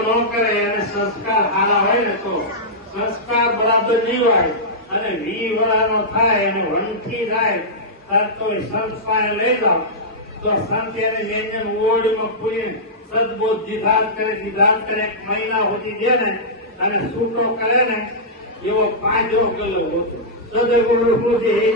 ન કરે અને સંસ્કાર સારા હોય ને તો સંસ્કાર બરાબર જીવાય અને 20 વર્ષનો થાય અને વણથી થાય તાર તો સંસ્થાએ લઈ જાઓ તો સંત એને વ્યંજન ઓરડીમાં પૂરી સદબોધ દીધાત કરે 1 મહિના સુધી દે ને અને છૂટો કરે ને એવો 5 કિલો હતો સદગુરુ સુધી